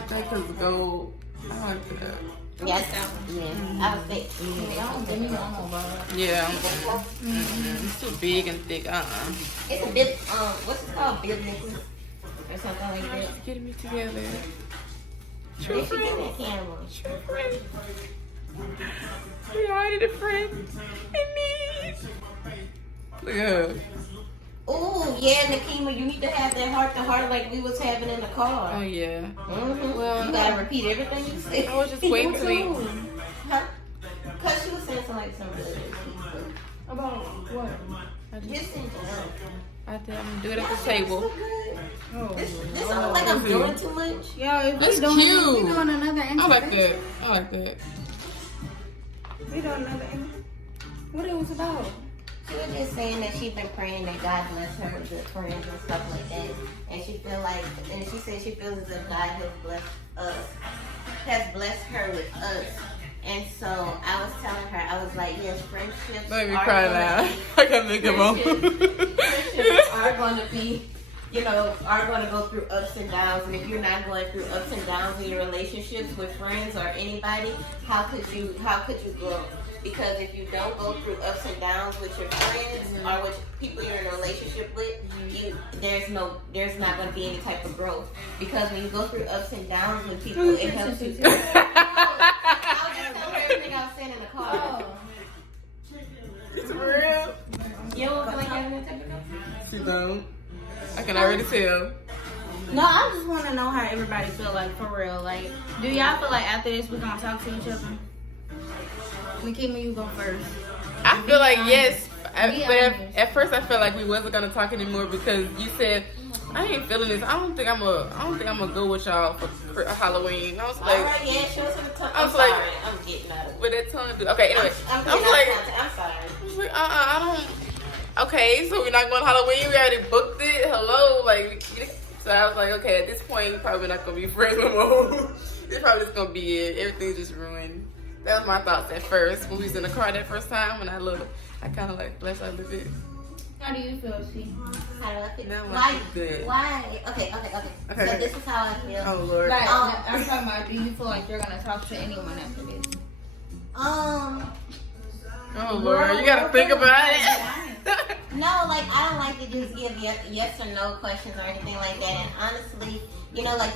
like that because gold. I like that. Yes, yeah. I was thick. Yeah. It's too big and thick. It's a bit, what's it called? Bib necklace or something like that. Getting me together. True True friend. friend. That camera. True friend. We all need a friend in need. Look at her. Ooh, yeah, Nakima, you need to have that heart-to-heart like we was having in the car. Oh, yeah. Mm-hmm. Well, you gotta repeat everything you said. I was just waiting to be. Huh? Cause she was saying something like something really About what? Just in general. I'm gonna do it at the table. So good. This don't look like I'm doing too much. Yo, if That's we doing, cute. we doing another I like interview. that. I like that. We doing another interview. What it was about? She was just saying that she's been praying that God bless her with good friends and stuff like that. And she feel like, and she said she feels as if God has blessed her with us. And so I was telling her, I was like, yes, friendships Let me are cry gonna now. be- I can't think of them. friendships are going to be, are going to go through ups and downs. And if you're not going through ups and downs in your relationships with friends or anybody, how could you grow? Because if you don't go through ups and downs with your friends or with people you're in a relationship with, there's not going to be any type of growth. Because when you go through ups and downs with people, it helps you. I'll just tell her everything I was saying in the car. It's real. You don't feel like having that type of growth? She don't. I can already tell. No, I just want to know how everybody feel like for real. Like, do y'all feel like after this we gonna talk to each other? Nakima, you go first. I feel like yes, Be but honest. at first I felt like we wasn't gonna talk anymore because you said I ain't feeling this. I don't think I'm gonna go with y'all for Halloween. I was like, Alright, yeah, show us the tongue. I I'm was sorry. like- I'm getting out of it. with that tongue. Okay, anyway, I'm I was like, sorry. I was like, I don't. Okay, so we're not going to Halloween. We already booked it. Hello, like. So I was like, okay, at this point, we're probably not gonna be friends no more. It's probably just gonna be it. Everything's just ruined. That was my thoughts at first when we was in the car that first time. When I kind of like flashed out a little bit. How do you feel, Steve? How do I feel? No, I Why? feel good. Why? Okay. Okay. So this is how I feel. Oh Lord. Like, I'm talking about, do you feel like you're gonna talk to anyone after this? Oh Lord, you gotta think about it. No, like I don't like to just give yes or no questions or anything like that. And honestly, like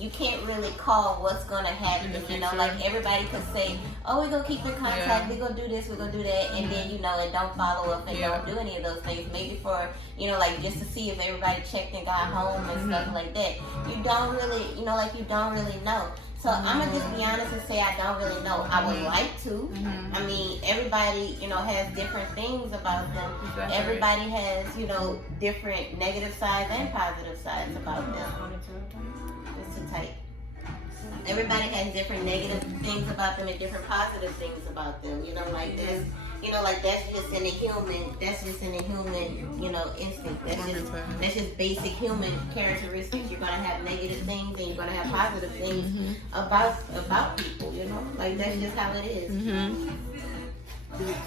you can't really call what's gonna happen. Like everybody could say, oh, we're gonna keep in contact, Yeah. we're gonna do this, we're gonna do that, and then and don't follow up and don't do any of those things. Maybe for like just to see if everybody checked and got home and stuff like that. You don't really, you don't really know. So I'm gonna just be honest and say I don't really know. I would like to. I mean, everybody, has different things about them. Exactly. Everybody has, different negative sides and positive sides about them. It's too tight. Everybody has different negative things about them and different positive things about them. Like this. That's just in the human. That's just in the human. Instinct. That's just basic human characteristics. You're gonna have negative things and you're gonna have positive things about people. Like that's just how it is.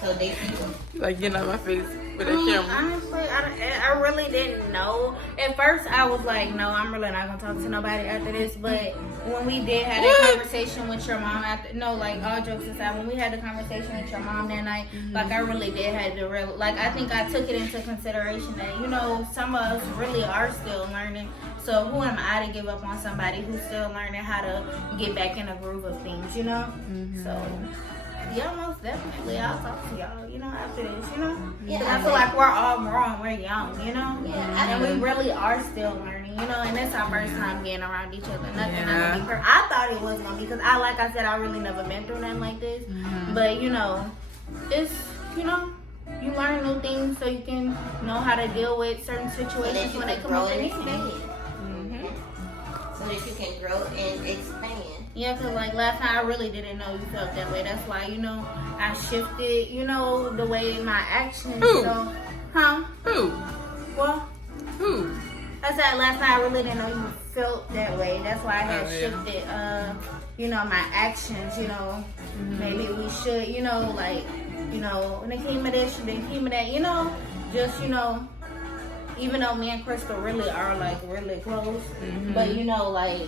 So they feel. Like getting out my face with that camera. Honestly, I really didn't know. At first, I was like, no, I'm really not gonna talk to nobody after this. But when we did have that conversation with your mom all jokes aside, when we had the conversation with your mom that night, like I really did have to I think I took it into consideration that some of us really are still learning. So who am I to give up on somebody who's still learning how to get back in a groove of things, So. Yeah, most definitely. I'll talk to y'all, after this, Yeah, I feel like we're all grown, we're young, Yeah, and we really are still learning, and it's our first time being around each other. Nothing Yeah. gonna be perfect. I thought it was gonna be because I really never been through nothing like this. But it's you learn new things so you can know how to deal with certain situations when they come up and anything. expand. So that you can grow and expand. Yeah, because last night I really didn't know you felt that way. That's why, I shifted, the way my actions, Who? Huh? Who? Well, Who? I said last night I really didn't know you felt that way. That's why I had shifted, my actions, maybe we should, when it came to this, then came to that, just, even though me and Crystal really are like really close, Mm-hmm. but you know, like,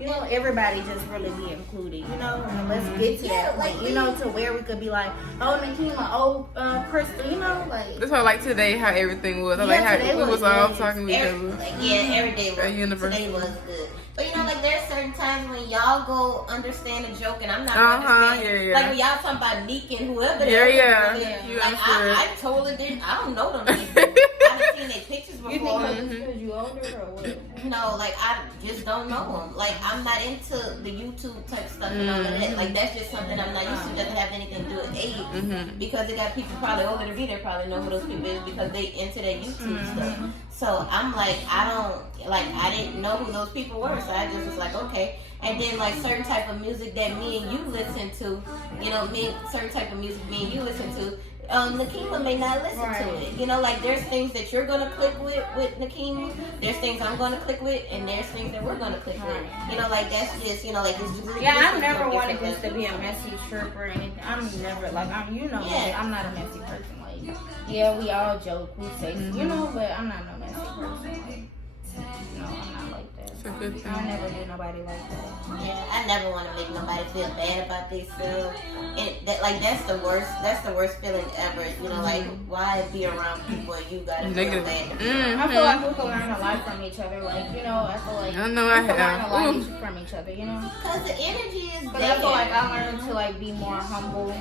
you know, everybody just really be included, you know, and let's get to Yeah, that like point, you know, to where we could be like, oh, Nakima, oh, Crystal, you know, like. That's why I like today how everything was. I Yeah, like how today we was was all good. talking to each other. Every day Very was universal. today was good. But you know, like there's certain times when y'all go understand a joke and I'm not Uh-huh, gonna understand. yeah. Like when y'all talking about Neek and whoever. Yeah, else, yeah. like, You like understood. I totally didn't. I don't know them people. I done seen their pictures before. You think because you older or what? No, like I just don't know them. Like I'm not into the YouTube type stuff and all of that. Like that's just something I'm not used to. Doesn't have anything to do with age. Mm-hmm. Because they got people probably older than me. They probably know who those people is because they into that YouTube stuff. So I'm like, I didn't know who those people were. So I just was like, okay. And then like certain type of music that me and you listen to, you know, certain type of music me and you listen to. Nakima may not listen to it. You know, like there's things that you're gonna click with Nakima. There's things I'm gonna click with, and there's things that we're gonna click with. You know, like that's just, you know, like it's really. Yeah, I different never from wanted different this to be a messy trip or anything. I'm never like you know, me, I'm not a messy person. Like, yeah, we all joke, we say, you know, but I'm not no messy person. Like, no, I'm not like that. It's a good thing. I never do nobody like that. Yeah, I never want to make nobody feel bad about themselves. And that, like, that's the worst. That's the worst feeling ever. You know, like, why be around people and you gotta feel Negative. bad? I feel like we can learn a lot from each other. Like, you know, I feel like I know I we can learn a have. lot Ooh. from each other. You know, Because the energy is but there. I feel like I learned to like be more humble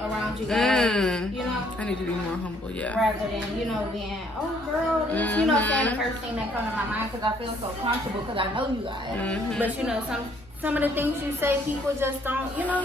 around you guys. You know. I need to be more humble, yeah. Rather than, you know, being, oh girl, this, you know, saying the first thing that comes to my mind because I feel so comfortable because I know you guys. But, you know, some of the things you say, people just don't, you know.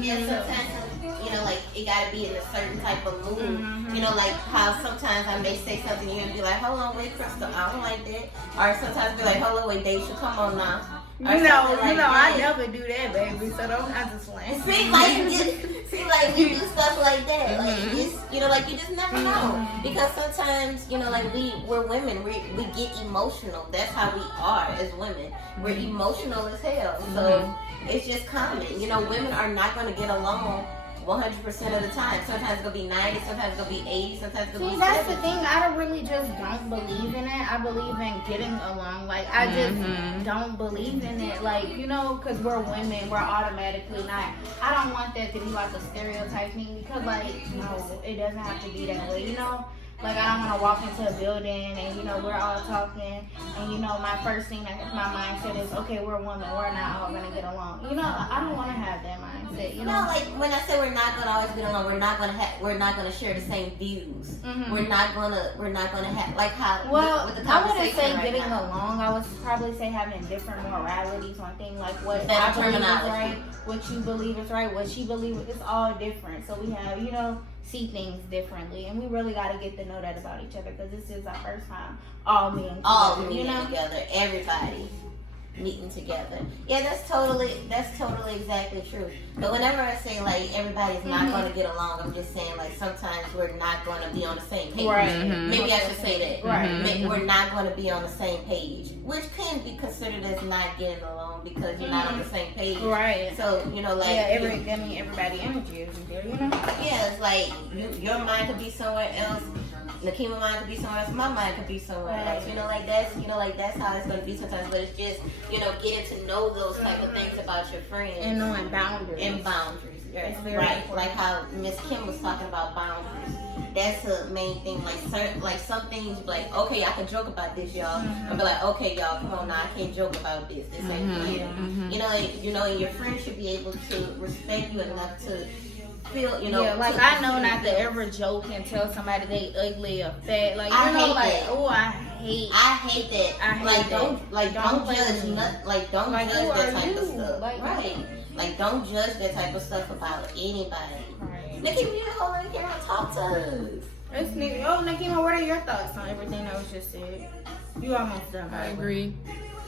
Yeah, sometimes, you know, like, it gotta be in a certain type of mood. You know, like how sometimes I may say something and you'll be like, hold on, wait, Crystal, I don't like that. Or sometimes be like, hold on, wait, Deja, come on now. Or You know, something like I that. never do that, baby. So don't have to slang. See, like we do stuff like that. Like it's, you know, like you just never know. Because sometimes, you know, like we're women. We get emotional. That's how we are as women. We're emotional as hell. So it's just common. You know, women are not going to get along 100% of the time. Sometimes it's gonna be 90, sometimes it's gonna be 80, sometimes it's gonna See, be that's the 70. thing. I really just don't believe in it. I believe in getting along. Like, I just don't believe in it. Like, you know, because we're women, we're automatically not. I don't want that to be like a stereotype thing because, like, no, it doesn't have to be that way, you know? Like, I don't want to walk into a building and, you know, we're all talking and, you know, my first thing that hits my mindset is, okay, we're women. We're not all going to get along. You know, I don't want to have that mindset, you No, know? like when I say we're not gonna always get along, we're not gonna share the same views. We're not gonna have like how Well, with the I wouldn't conversation say right getting now. along. I would probably say having different moralities on things like what Better I believe is terminology. right, what you believe is right, what she believes. It's all different. So we have, you know, see things differently, and we really got to get to know that about each other because this is our first time all being together, All you meeting know. together, everybody meeting together. Yeah, that's totally exactly true. But whenever I say like everybody's not gonna get along, I'm just saying like sometimes we're not gonna be on the same page. Right. Maybe I should say that. Right. Maybe we're not gonna be on the same page, which can be considered as not getting along because you're not on the same page. Right. So you know, like Yeah, everybody energy is there, you know. yeah, it's like your mind could be somewhere else. Nakima mind could be somewhere else. My mind could be somewhere else. You know, like that's how it's gonna be sometimes. But it's just, you know, getting to know those type of things about your friends And knowing boundaries. and boundaries. It's very Right, important. like how Miss Kim was talking about boundaries. That's the main thing. Like some things, like okay, I can joke about this, y'all. I'll be like, okay, y'all, come on now, I can't joke about this. This ain't fair. You know, and your friend should be able to respect you enough to feel, you know. Yeah, like to- I know not to ever joke and tell somebody they ugly or fat. Like, you I know, hate like, that. oh, I hate that. I hate like that. don't play judge with me. don't Like, judge who that are type of you? stuff. Like, right. Like don't judge that type of stuff about anybody. Right. Nikki, you hold on here and talk to us. It's Nikki. Oh, Nakima, what are your thoughts on everything that was just said? You almost done, I right? agree.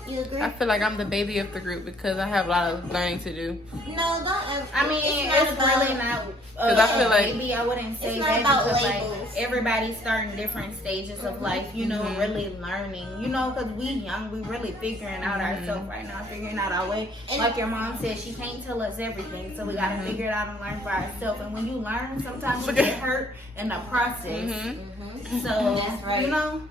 You agree? I feel like I'm the baby of the group because I have a lot of learning to do. No, don't. I mean, it's really not. 'Cause I feel like- maybe I wouldn't say It's not that about because labels. like everybody's starting different stages of life. You know, really learning. You know, because we young, we really figuring out ourselves right now, figuring out our way. And- Like your mom said, she can't tell us everything, so we gotta figure it out and learn for ourselves. And when you learn, sometimes you get hurt in the process. So That's right. you know.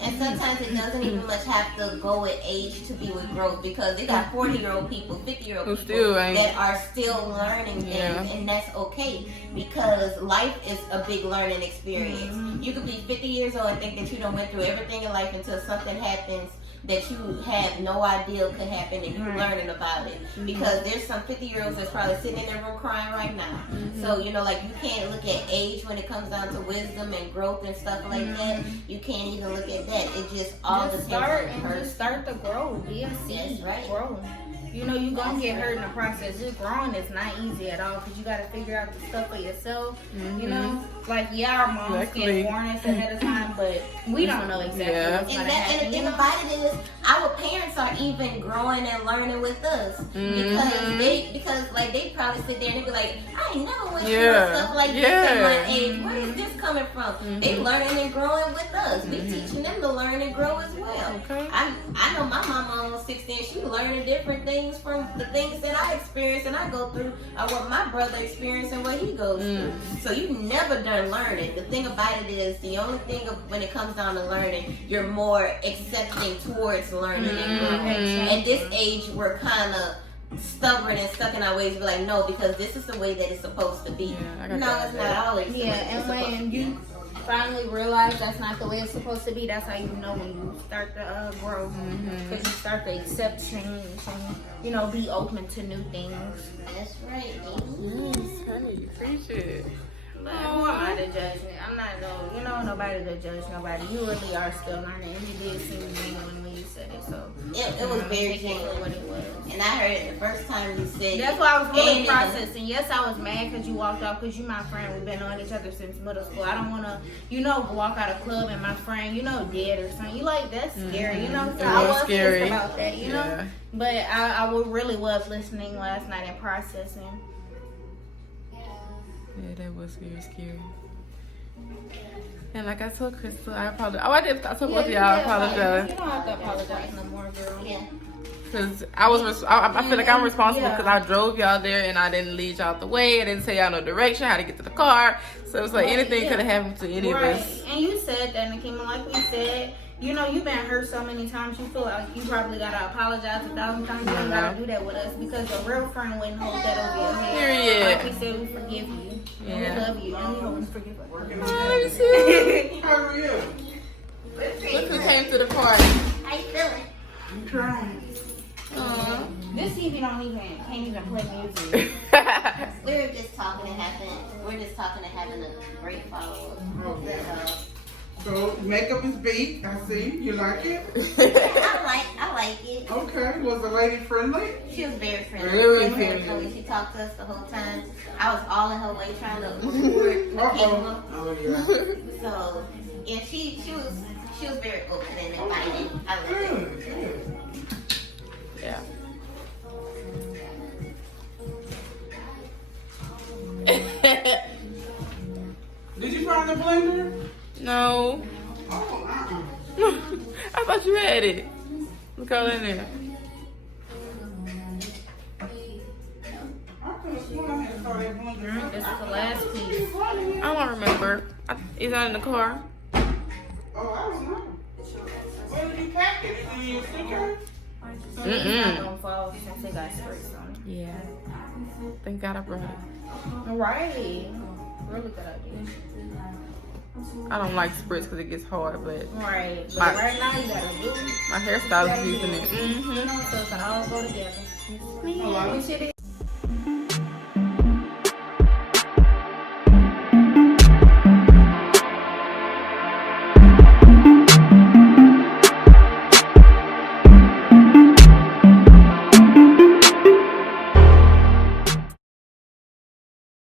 And sometimes it doesn't even much have to go with age to be with growth because they got 40-year-old people, 50-year-old Who people still ain't- that are still learning things, Yeah. and that's okay because life is a big learning experience. You could be 50 years old and think that you done went through everything in life until something happens that you had no idea could happen and you're learning about it. Because there's some 50-year-olds that's probably sitting in their room crying right now. So, you know, like you can't look at age when it comes down to wisdom and growth and stuff like that. You can't even look at that. It just all Just depends start on the and person. just start to grow. Be a seed. That's right. Grow. You know, you gonna get hurt in the process. Just growing is not easy at all because you gotta figure out the stuff for yourself. You know, like our moms Exactly. can warn us ahead of time, but we don't know exactly Yeah. what's And gonna that, happen. and the thing you know? about it is, our parents are even growing and learning with us because like they probably sit there and they be like, I ain't never went through Yeah. stuff like this at my age. Where is this coming from? They learning and growing with us. We teaching them to learn and grow as well. Okay. I know my mama almost 16. She learning different things from the things that I experience and I go through, or what my brother experienced and what he goes through. So you never done learning. The thing about it is, the only thing when it comes down to learning, you're more accepting towards learning and growing. At this age, we're kind of stubborn and stuck in our ways. We're like, no, because this is the way that it's supposed to be. Yeah, I got No, that. it's not always. the Yeah, way and it's supposed when to be. you finally realize that's not the way it's supposed to be, that's how you know when you start to grow. Because you start to accept change and, you know, be open to new things. That's right. Yes, honey, preach it. But who am I to judge it? I'm not nobody to judge nobody. You really are still learning, and you did seem genuine when you said it, so It was very take it for genuine. what it was. And I heard it the first time you said That's it. why I was really And processing. Yes, I was mad because you walked out because you my friend. We've been on each other since middle school. I don't want to, walk out of club and my friend, dead or something. You like, that's scary, So It I was was scary. pissed about that, Yeah. know. But I really was listening last night and processing. Yeah, that was very scary. And like I told Crystal, I apologize. Oh, I did. I told both of y'all. I apologize. You don't have to apologize no more, girl. Yeah. Because I feel like I'm responsible because I drove y'all there and I didn't lead y'all the way. I didn't tell y'all no direction, how to get to the car. So it's like anything could have happened to any of us. And you said that, Nikema, like we said, you've been hurt so many times. You feel like you probably gotta apologize 1,000 times. You don't gotta do that with us because a real friend wouldn't hold that over your head. Period. Like we said, we forgive you. And we love you. And we hope you forgive us. Let me see. How are you? Look who came to the party. How you feeling? I'm trying. This TV can't even play music. We were just talking and having a great follow-up. Okay. So, So makeup is beat. I see. You like it? I like it. Okay. Was the lady friendly? She was very friendly. Really Very friendly. She talked to us the whole time. I was all in her way trying to record Uh-oh. Oh yeah. So yeah, she was very open and inviting. I liked it. Good. Good. Yeah. Did you find the blender? No. Oh, I thought you had it. Look all in there. I could have sworn I had started blender. This is the last piece. I don't remember. Is that in the car? Oh, I don't know. Where did you pack it? In your suitcase? It's not gonna fall since it got sprays on it. Yeah. Thank God I brought it. Right. Really good idea. I don't like spritz because it gets hard, but Right. But My- right now you gotta do it. my hairstylist is using it. So it can all go together. Hello? We should